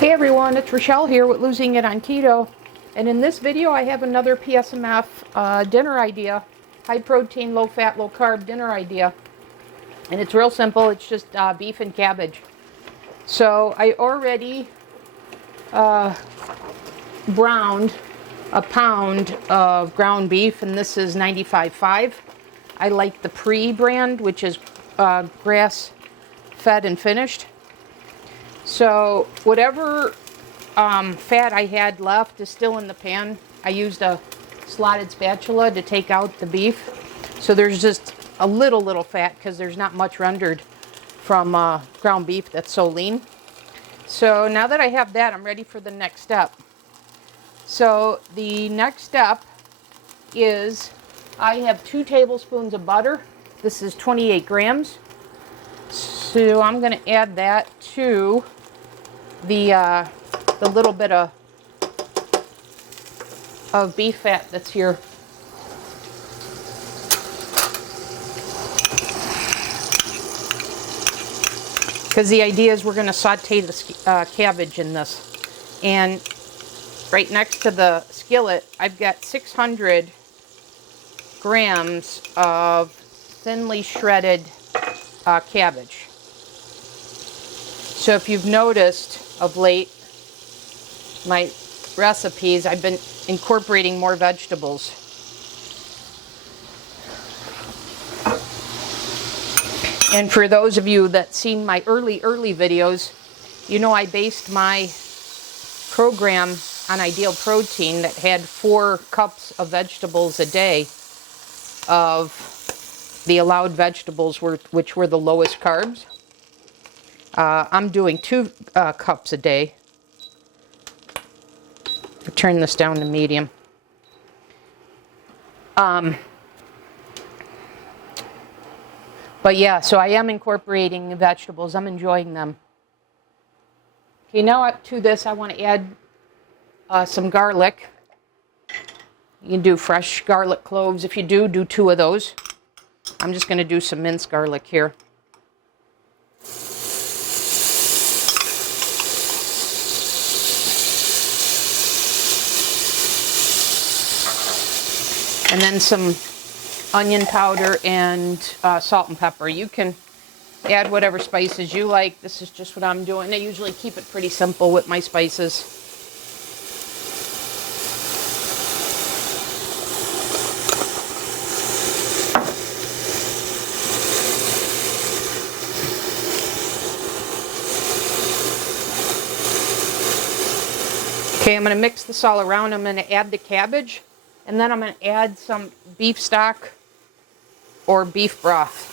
Hey everyone, it's Rochelle here with Losing It on Keto, and in this video I have another PSMF dinner idea, high protein, low fat, low carb dinner idea, and it's real simple. It's just beef and cabbage. So I already browned a pound of ground beef, and this is 95.5. I like the pre-brand, which is grass fed and finished. So whatever fat I had left is still in the pan. I used a slotted spatula to take out the beef. So there's just a little fat because there's not much rendered from ground beef that's so lean. So now that I have that, I'm ready for the next step. So the next step is I have 2 tablespoons of butter. This is 28 grams. So I'm going to add that to the little bit of beef fat that's here. Because the idea is we're going to saute the cabbage in this. And right next to the skillet, I've got 600 grams of thinly shredded cabbage. So if you've noticed of late, my recipes, I've been incorporating more vegetables. And for those of you that seen my early videos, you know I based my program on Ideal Protein that had 4 cups of vegetables a day of the allowed vegetables, which were the lowest carbs. I'm doing 2 cups a day. I'll turn this down to medium. But yeah, so I am incorporating vegetables. I'm enjoying them. Okay, now up to this, I want to add some garlic. You can do fresh garlic cloves. If you do 2 of those. I'm just going to do some minced garlic here. And then some onion powder and salt and pepper. You can add whatever spices you like. This is just what I'm doing. I usually keep it pretty simple with my spices. Okay, I'm going to mix this all around. I'm going to add the cabbage. And then I'm going to add some beef stock or beef broth.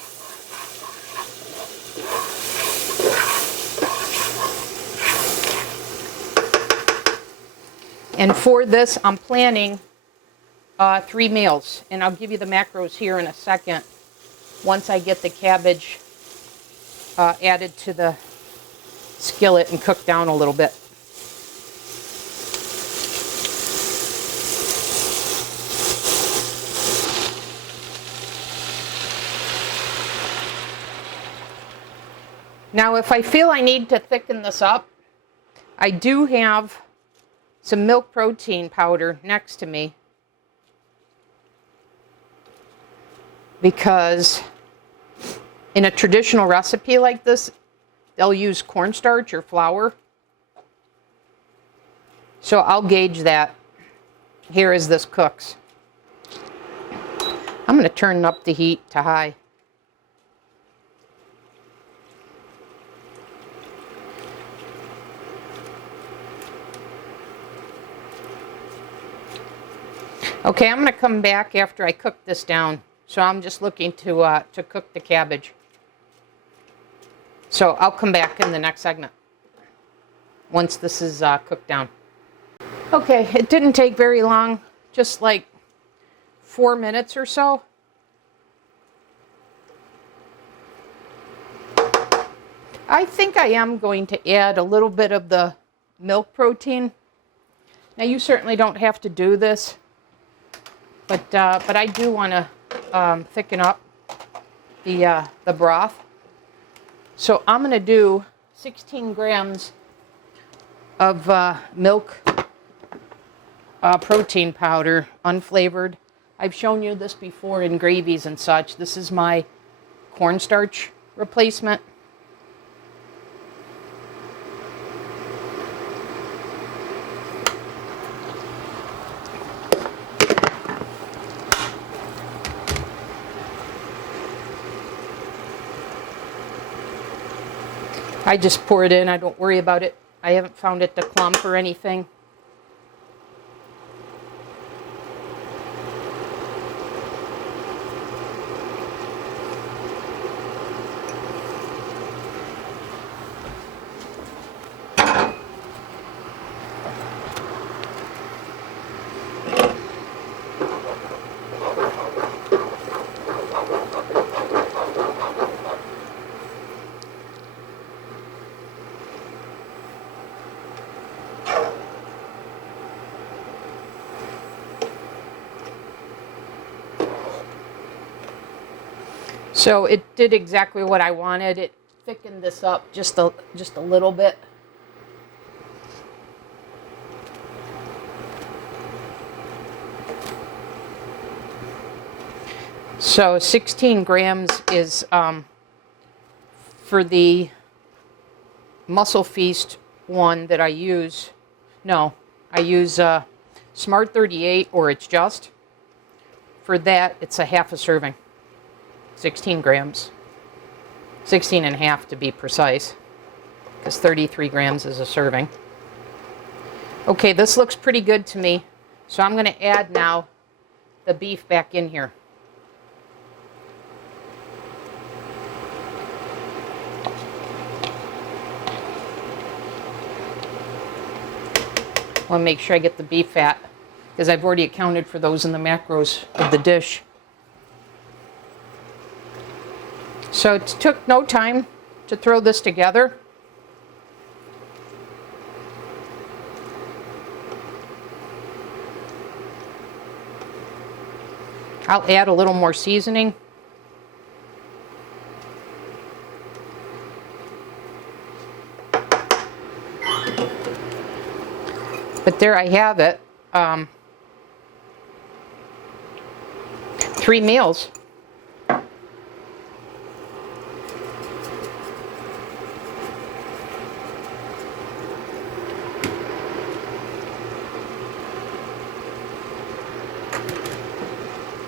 And for this, I'm planning 3 meals. And I'll give you the macros here in a second once I get the cabbage added to the skillet and cooked down a little bit. Now, if I feel I need to thicken this up, I do have some milk protein powder next to me, because in a traditional recipe like this, they'll use cornstarch or flour. So I'll gauge that here as this cooks. I'm going to turn up the heat to high. Okay, I'm going to come back after I cook this down. So I'm just looking to cook the cabbage. So I'll come back in the next segment once this is cooked down. Okay, it didn't take very long, just like 4 minutes or so. I think I am going to add a little bit of the milk protein. Now, you certainly don't have to do this. But I do want to thicken up the broth. So I'm going to do 16 grams of milk protein powder, unflavored. I've shown you this before in gravies and such. This is my cornstarch replacement. I just pour it in. I don't worry about it. I haven't found it to clump or anything. So it did exactly what I wanted. It thickened this up just a little bit. So 16 grams is for the Muscle Feast one that I use. No, I use Smart 38 or It's Just. For that, it's a half a serving. 16 grams. 16 and a half to be precise, because 33 grams is a serving. Okay, this looks pretty good to me. So I'm going to add now the beef back in here. I want to make sure I get the beef fat, because I've already accounted for those in the macros of the dish. So it took no time to throw this together. I'll add a little more seasoning. But there I have it. 3 meals.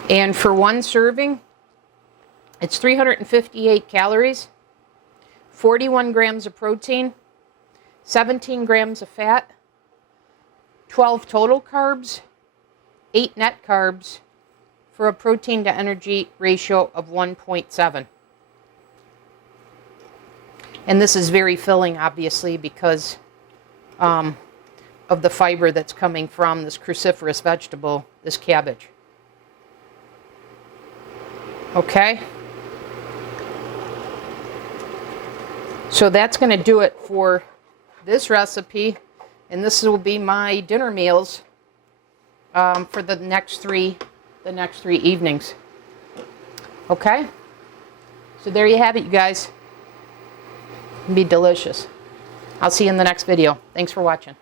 And for one serving, it's 358 calories, 41 grams of protein, 17 grams of fat, 12 total carbs, 8 net carbs, for a protein to energy ratio of 1.7. And this is very filling, obviously, because of the fiber that's coming from this cruciferous vegetable, this cabbage. Okay, so that's going to do it for this recipe, and this will be my dinner meals for the next three evenings. Okay, so there you have it, you guys. It'll be delicious. I'll see you in the next video. Thanks for watching.